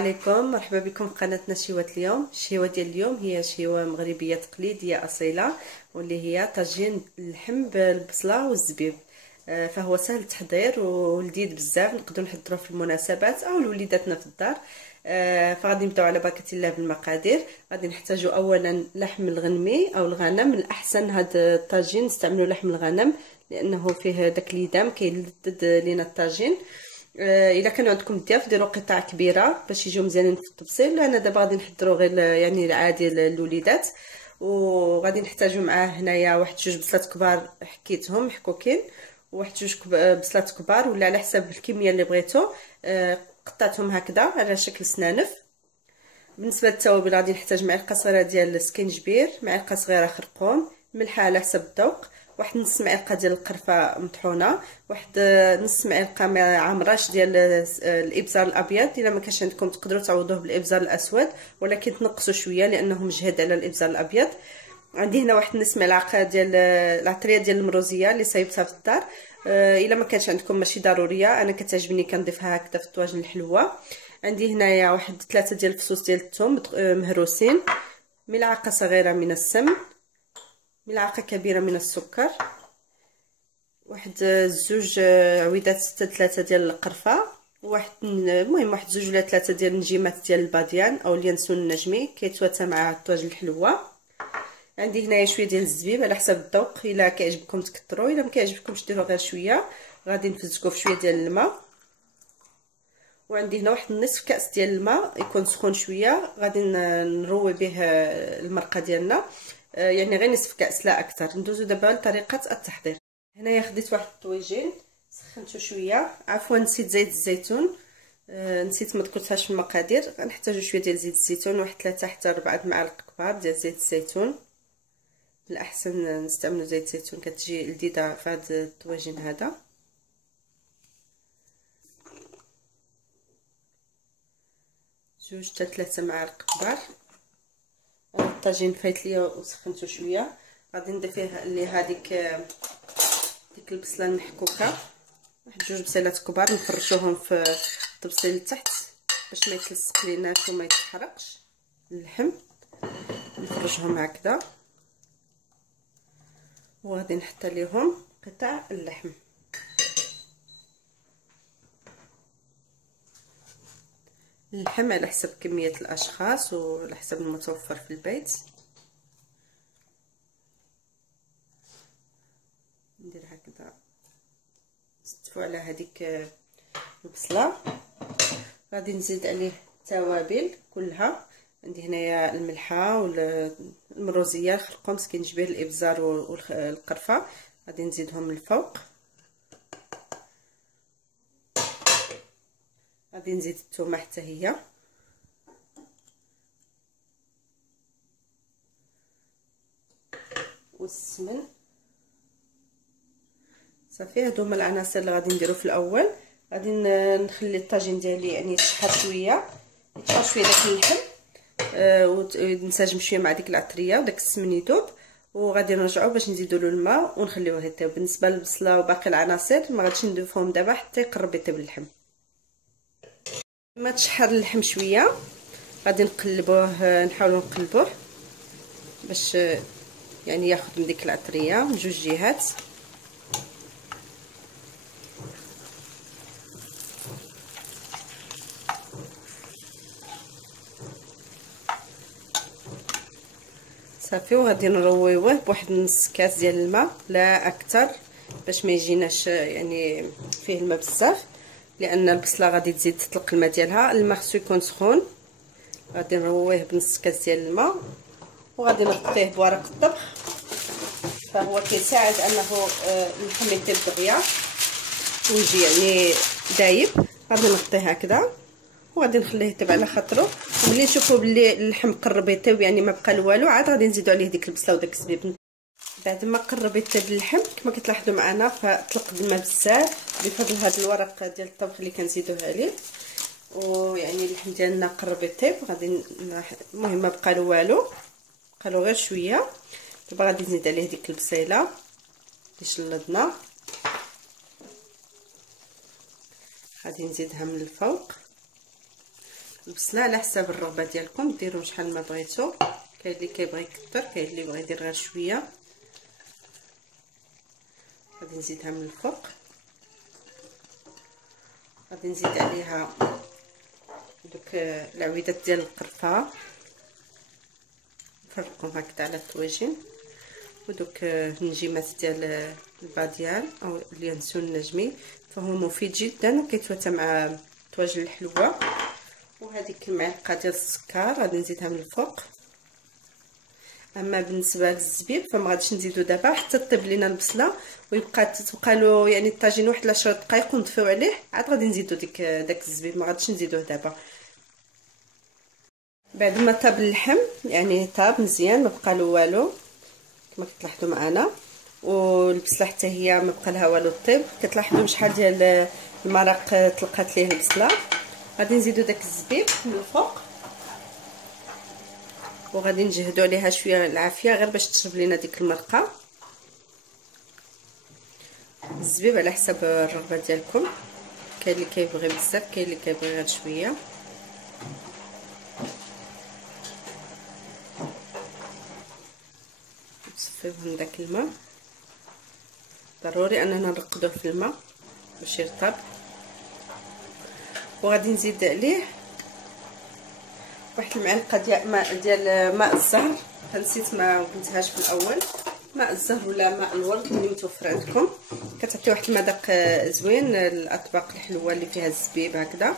عليكم، مرحبا بكم في قناتنا شهوات اليوم. الشهوه ديال اليوم هي شهوه مغربيه تقليديه اصيله، واللي هي طاجين اللحم بالبصله والزبيب. فهو سهل التحضير ولذيذ بزاف، نقدروا نحضروه في المناسبات او لوليداتنا في الدار. فغادي نبداو على بركه الله بالمقادير. غادي نحتاجوا اولا لحم الغنمي او الغنم. الاحسن هذا الطاجين نستعملوا لحم الغنم لانه فيه داك الليدام كيلذذ لينا الطاجين. الا كانوا عندكم الضياف ديروا قطع كبيره باش يجيو مزيانين في التبصيل. انا دابا غادي نحضروا غير يعني العادي للوليدات. وغادي نحتاجوا معاه هنايا واحد جوج بصلات كبار حكيتهم محكوكين، وواحد جوج بصلات كبار ولا على حسب الكميه اللي بغيتو. قطعتهم هكذا على شكل سنانف. بالنسبه للتوابل غادي نحتاج معلقه صغيره ديال السكينجبير، معلقه صغيره خرقوم، ملحه على حسب الذوق، واحد نص معلقه ديال القرفه مطحونه، واحد نص معلقه مع عمراش ديال الابزار الابيض. الا ما كانش عندكم تقدروا تعوضوه بالابزار الاسود، ولكن تنقصوا شويه لانه مجهد على الابزار الابيض. عندي هنا واحد نص معلقه ديال العطريه ديال المروزيه اللي صايبتها في الدار. الا ما كانش عندكم ماشي ضروريه، انا كتعجبني كنضيفها هكذا في الطواجن الحلوه. عندي هنايا واحد 3 ديال الفصوص ديال الثوم مهروسين، ملعقه صغيره من السمن، ملعقه كبيره من السكر، واحد زوج عويدات 3 ديال القرفه، المهم واحد زوج ولا 3 ديال النجيمات ديال الباديان او اليانسون النجمي كيتواتى مع الطواجن الحلوه. عندي هنايا شويه ديال الزبيب على حسب الذوق، الا كيعجبكم تكثروا، الا ما كيعجبكمش ديروا غير شويه. غادي نفزكوا في شويه ديال الماء. وعندي هنا واحد نصف كاس ديال الماء يكون سخون شويه، غادي نروي به المرقه ديالنا. يعني غير نصف كاس لا اكثر. ندوزو دابا لطريقه التحضير. هنايا خديت واحد الطويجين سخنته شويه، عفوا نسيت زيت الزيتون، نسيت ما ذكرتهاش في المقادير. غنحتاجو شويه ديال زيت الزيتون، واحد 3 حتى 4 معالق كبار ديال زيت الزيتون. الاحسن نستعملوا زيت الزيتون، كتجي لذيذه في هذا الطويجين هذا. جوج حتى 3 معالق كبار. الطاجين فايت ليا وسخنته شويه. غادي نضيف فيه ديك البصله المحكوكه، واحد جوج بصيلات كبار نفرشوهم في التبصيل لتحت باش ما يتلصق ليناش وما يتحرقش اللحم. نفرشهم هكذا وغادي نحط عليهم قطع اللحم. اللحم على حسب كميه الاشخاص وعلى حسب المتوفر في البيت. ندير هكذا نستفوا على هذيك البصله. غادي نزيد عليه التوابل كلها. عندي هنايا الملحه والمروزيه، الخرقوم، سكينجبير، الابزار والقرفه. غادي نزيدهم من الفوق. غادي نزيد الثومه حتى هي، والسمن. صافي هادو هما العناصر اللي غادي نديرو في الاول. غادي نخلي الطاجين ديالي يعني يتشحر شويه، يتشحر شويه داك اللحم ونساجم شويه مع ديك العطريه وداك السمن يذوب. وغادي نرجعو باش نزيدو له الماء ونخليوه يطيب. بالنسبه للبصله وباقي العناصر ما غاديش نضيفهم دابا حتى يقرب يطيب اللحم. ما تشحر اللحم شويه غادي نقلبوه، نحاولوا نقلبوه باش يعني ياخذ من ديك العطريه من جوج جهات. صافي وغادي نرويوه بواحد نص كاس ديال الماء لا اكثر، باش ما يجيناش يعني فيه الماء بزاف، لان البصله غادي تزيد تطلق الماء ديالها. الماء خصو يكون سخون. غادي نرويه بنص كاس ديال الماء وغادي نغطيه بورق الطبخ، فهو كيساعد انه اللحم يطيب دغيا ويجي يعني دايب. غادي نغطيه هكذا وغادي نخليه يطيب على خاطرو. ملي نشوفوا بلي اللحم قرب يطيب يعني ما بقى والو، عاد غادي نزيدوا عليه ديك البصله وداك الزبيب. بعد ما قرب يطيب اللحم كما كتلاحظوا معنا فطلق الماء بزاف بفضل هذا الورق ديال الطبخ اللي كنزيدوه عليه. ويعني اللحم ديالنا قرب يطيب. غادي المهم ما بقى والو، بقى غير شويه. دابا غادي نزيد عليه ديك البصيله اللي شلضنا، غادي نزيدها من الفوق. البصله على حساب الرغبه ديالكم، ديروا شحال ما بغيتو. كاين اللي كيبغي يكثر، كاين اللي بغى يدير غير شويه. غادي نزيدها من الفوق، غادي نزيد عليها دوك العويدات ديال القرفه، نفرقهم هكذا على الطويجين، ودوك النجيمات ديال الباديال او اليانسون النجمي، فهو مفيد جدا وكيتواتى مع طواجن الحلوه. وهذيك المعلقه ديال السكر غادي نزيدها من الفوق. اما بالنسبه للزبيب فما غاديش نزيدو دابا حتى طيب لينا البصله تبقى له يعني الطاجين واحد 10 دقائق ونطفيو عليه، عاد غادي نزيدو داك الزبيب، ما غاديش نزيدوه دابا. بعد ما طاب اللحم يعني طاب مزيان، ما بقى له والو كما كتلاحظوا معنا، والبصله حتى هي ما بقى لها والو طيب. كتلاحظوا شحال ديال المرق طلقات ليه البصله. غادي نزيدو داك الزبيب من الفوق، وغادي نجهدوا عليها شويه العافيه غير باش تشرب لينا ديك المرقه. الزبيب على حسب الرغبه ديالكم، كاين اللي كيبغي بزاف، كاين اللي كيبغي غير شويه. نصفيوه من داك الماء، ضروري اننا نرقدوه في الماء باش يرطب. وغادي نزيد عليه واحد المعلقه ديال ماء الزهر، نسيت ما قلتهاش في الاول. ماء الزهر ولا ماء الورد اللي متوفر عندكم، كتعطي واحد المذاق زوين الاطباق الحلوه اللي فيها الزبيب هكذا.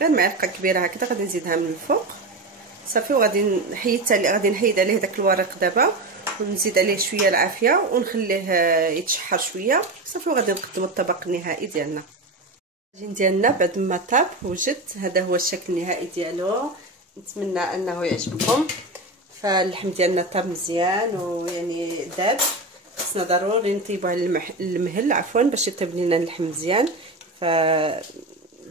غير معلقه كبيره هكذا غادي نزيدها من الفوق صافي. وغادي نحيد عليه داك الورق دابا، ونزيد عليه شويه العافيه ونخليه يتشحر شويه صافي. وغادي نقدموا الطبق النهائي ديالنا. الطاجين ديالنا بعد ما طاب وجد، هذا هو الشكل النهائي ديالو. نتمنى انه يعجبكم. فاللحم ديالنا طاب مزيان ويعني داب، خصنا ضروري نطيبوه على المهل باش يطيب لنا اللحم مزيان.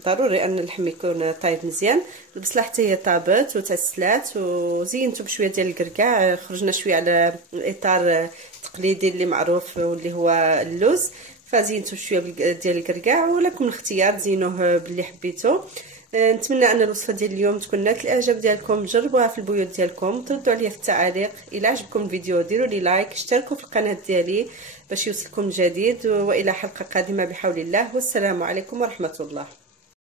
ضروري ان اللحم يكون طايب مزيان. البصله حتى هي طابت وتسلات، وزينته بشويه ديال الكركاع. خرجنا شويه على الاطار التقليدي اللي معروف واللي هو اللوز، فزينته شويه ديال الكركاع، ولكم الاختيار زينوه باللي حبيتو. نتمنى ان الوصفه ديال اليوم تكون نالت الاعجاب ديالكم. جربوها في البيوت ديالكم، تردوا عليا في التعاليق. الى عجبكم الفيديو ديروا لي لايك، اشتركوا في القناه ديالي باش يوصلكم جديد. والى حلقه قادمه بحول الله، والسلام عليكم ورحمه الله.